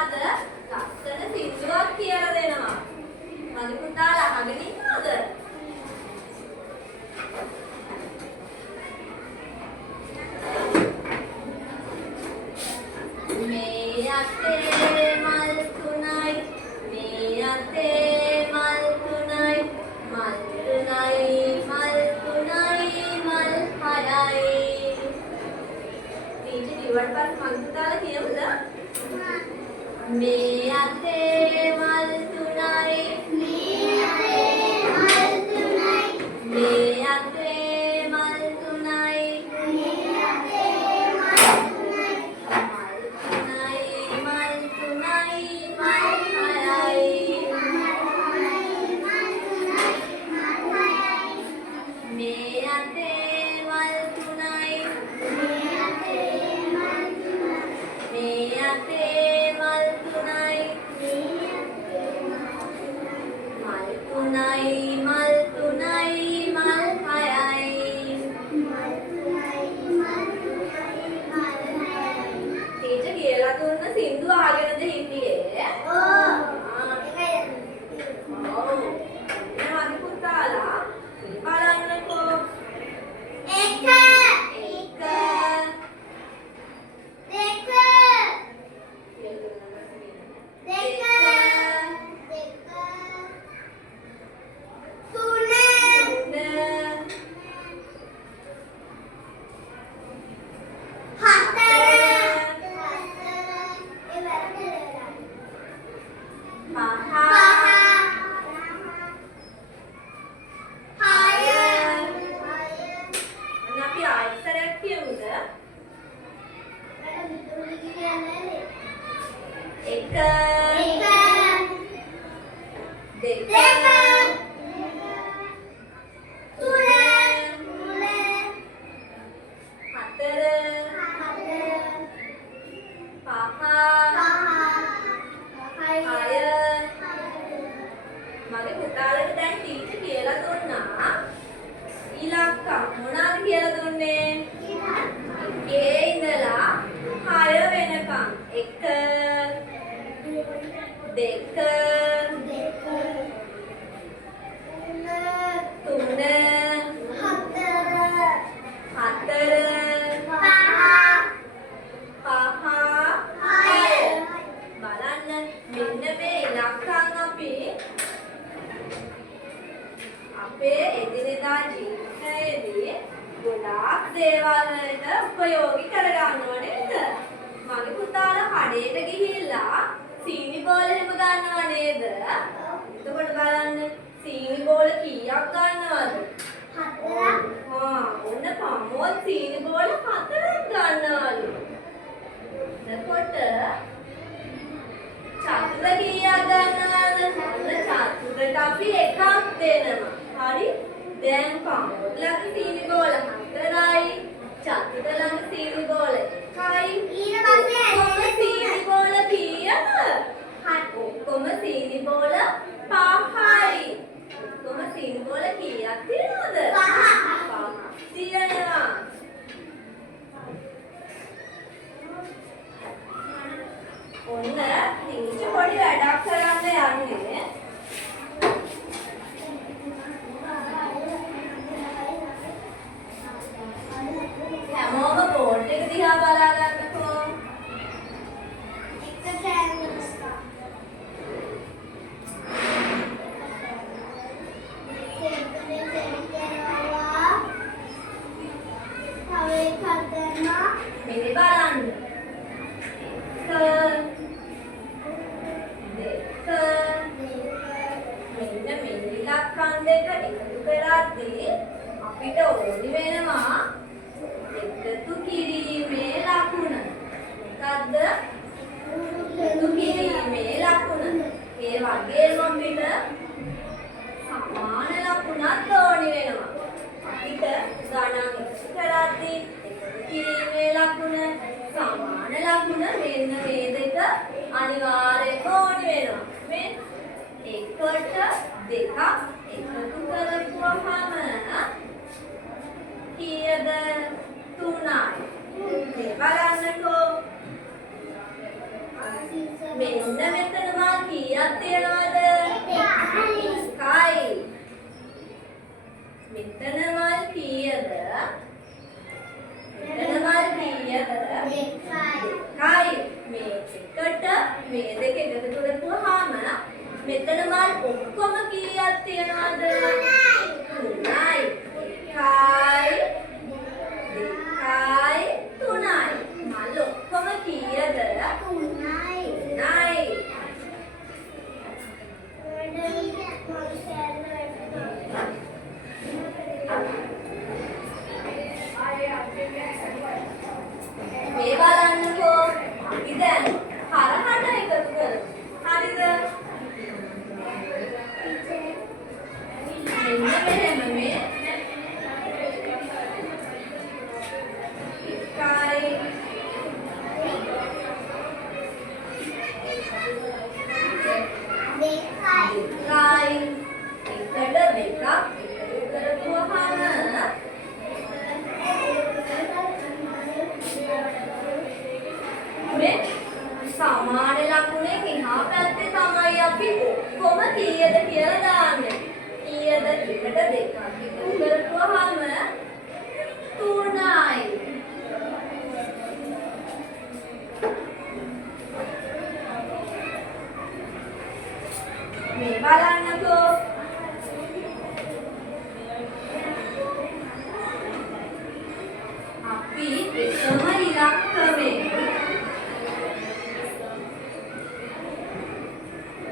අද ලස්සන සින්දුවක් කියලා දෙනවා. මගේ පුතාලා අහගෙන ඉන්නවද? මේ අතේ මල් තුනයි මේ අතේ මල් තුනයි මල් තුනයි මල් තුනයි මල් හයයි. ඊට ඉවරට පස්සේ මගේ පුතාලා කියමුද? මේ අතේ මල් තුනයි මේ අතේ මල් තුනයි මේ අතේ මල් තුනයි මේ අතේ මල් තුනයි මල් තුනයි මල් හයයි. මේ අතේ මල් තුනයි මේ අතේ මල් තුනයි මේ අතේ මල් තුනයි මල් තුනයි මල් හයයි. ටීචර් කියලා දුන්න සින්දුව අහගෙනද හිටියේ? ඔව්. මගේ පුතාලා බලන්නකෝ. එක මගේ පුතාලට දැන් ටීචර් කියලා දුන්නා ඉලක්කම් මොනවද කියලා දුන්නේ? එකේ ඉඳලා 6 වෙනකම්. 1 2 අපේ එදිනෙදා ජීවිතයේදී ගොඩාක් දේවල් වලට උපයෝගී කරගන්නවා නේද? මගේ පුතාලා කඩේට ගිහිල්ලා සීනි බෝල එහෙම ගන්නවා නේද? එතකොට බලන්න සීනි බෝල කීයක් ගන්නවද? 4ක්. ඔන්න පමෝල් සීනි බෝල 4ක් ගන්නවලු. එතකොට චතුර කීයක් ගන්නවද? චතුරට අපි 1ක් දෙනවා. හරි. දැන් පමෝල්ලගේ සීනි බෝල 4යි. චතුර ළඟ සීනි බෝල 1යි. ඊට පස්සේ සීනි බෝල කීයද? ඔක්කොම සීනි බෝල 5යි. ඔක්කොම සීනි බෝල කීයක් තියෙනවද? 5ක් තියෙනවා. ඔන්න ටීචර් පොඩි වැඩක් කරන්න යන්නේ. හැමෝම බෝඩ් එක දිහා බලා ගන්නකෝ. එක කැමරා. මෙහෙ බලන්න. 1 2 මෙන්න මේ ඉලක්කම් දෙක එකතු කරද්දී අපිට ඕනි වෙනවා එකතු කිරීමේ ලකුණ. මොකද්ද? එකතු කිරීමේ ලකුණ. ඒ වගේම අපිට සමාන ලකුණක් ඕනි වෙනවා. අපිට ගණන් එකතු කරද්දී එකතු කිරීමේ ලකුණ සමාන ලකුණ මෙන්න මේ දෙක අනිවාර්යයෙන්ම ඕනි වෙනවා. මේ 1ට 2ක් එකතු කරපුවහම කීයද? 3යි. බලන්නකෝ. මෙන්න මෙතන මල් කීයක් තියනවද? 1යි. මෙතන මල් කීයද? මෙතන මල් කීයද? 2යි. මේ එකට මේ දෙක එකතු කරපුවාම මෙතන මල් ඔක්කොම කීයක් තියනවද? 3යි. 1යි 2යි 3යි. මල් ඔක්කොම කීයද? 3යි. මේ බලන්නකෝ. අපි දැන් හරහට එකතු කරමු. හරිද? මෙන්න මෙහෙම මේ 1යි 2යි එකට දෙකක් එකතු කරපුවාම මේ සමාන ලකුණෙන් එහා පැත්තේ තමයි අපි ඔක්කොම කීයද කියලා දාන්නේ. කීයද? එකට දෙකක් එකතු කරපුවාම 3යි. මේ බලන්නකෝ. අපි එකම ඉලක්කමෙන්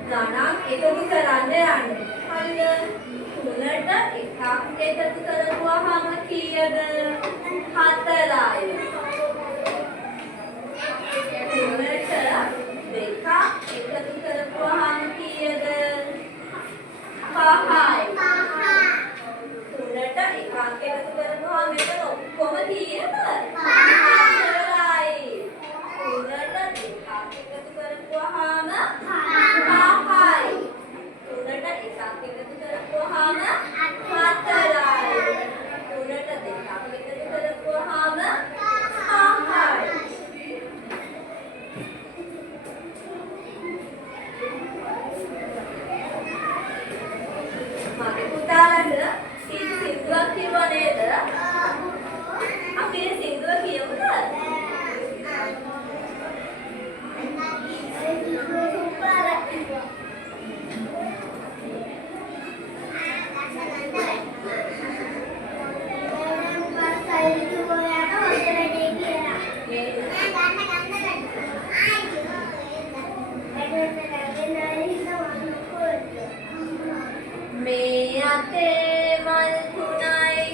ගණන් එකතු කරන්න යන්නේ. හරිද? 3ට එකක් එකතු කරපුවාම කීයද? 4යි. 3ට දෙකක් එකතු කරපුවාම කීයද? 5යි. 3ට එකක් එකතු කරපුවාම මෙතන ඔක්කොම කීයද? 4යි. 3ට දෙකක් එකතු කරපුවාම 5යි. 3ට එකක් එකතු කරපුවාම 4යි. 3ට දෙකක් එකතු කරපුවාම 5යි. මගේ පුතාලට සින්දුවක් කියවුවා නේද? අපි මේ සින්දුව කියමුද? මේ අතේ මල් 3යි.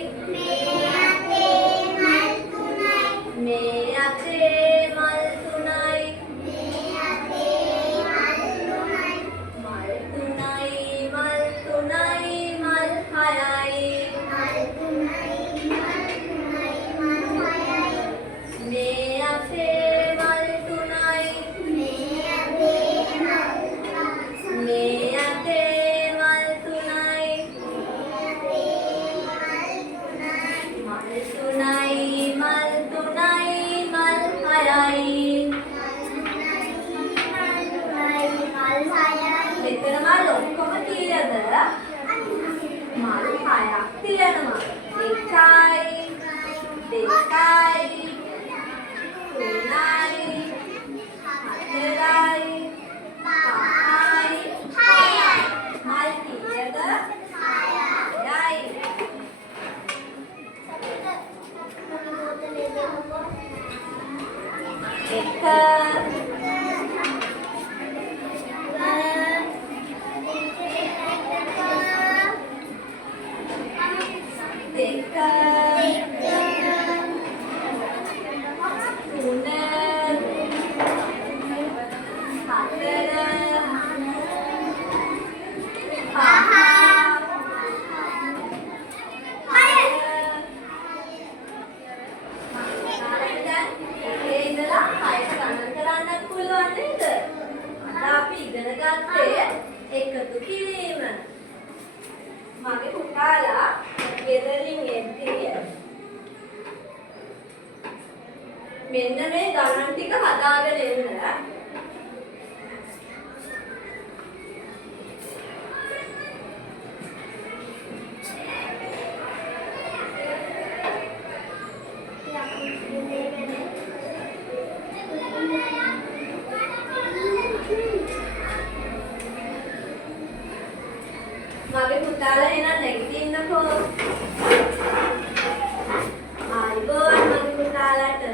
මේ අතේ මල් 3යි. මේ අතේ මල් 3යි. මේ අතේ මල් 3යි. මල් 3යි මල් 3යි මල් 6යි. මල් 3යි මල් 3යි මල් 6යි. මේ අතේ මල් 3යි. මේ අතේ මල් 3යි. මේ අතේ මල් 3යි. මල් 3යි මල් 6යි. මෙතන මල් ඔක්කොම කීයද? මල් 6ක් තියෙනවා. 1යි 2යි 3යි 4යි 5යි 6යි. මල් කීයද? 6යි. එක දෙක තුන එකතු කිරීම. මගේ පුතාලා ගෙදරින් එද්දී මෙන්න මේ ගණන් ටික හදාගෙන එන්න. මගේ පුතාලා එහෙනම් නැගිටින්නකෝ. ආයිබෝන් මගේ පුතාලාට